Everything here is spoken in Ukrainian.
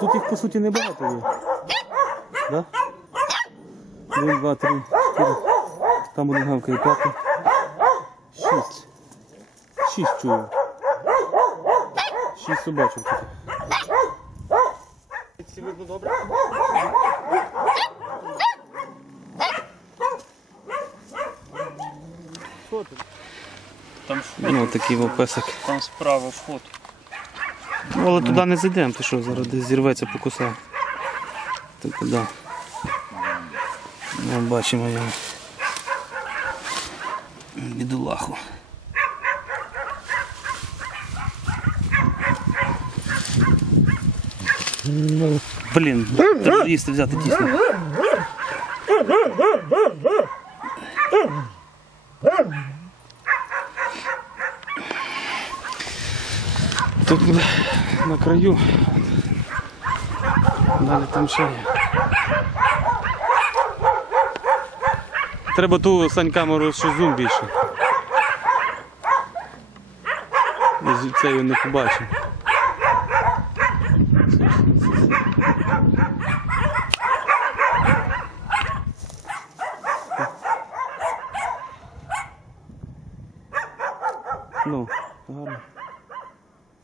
Тут їх по суті небагато є. Да? Один, два, три, чотири. Там один гавкає п'ятий. Шість. Шість чую. Шість собачок тут. Ці видно добре? Що ти? Там вход, Ну, такий вопесик. там справа вход. Ну, але туди не зайдемо, ти що, зараз десь зірветься покусав. Так туди. Ну, бачимо його. Бідолаху. Блін, треба їсти взяти тісно. Тут на краю. Далі там ще є. Треба ту сань камеру, що зум більше. Я з цією не побачив. Ну, гарно.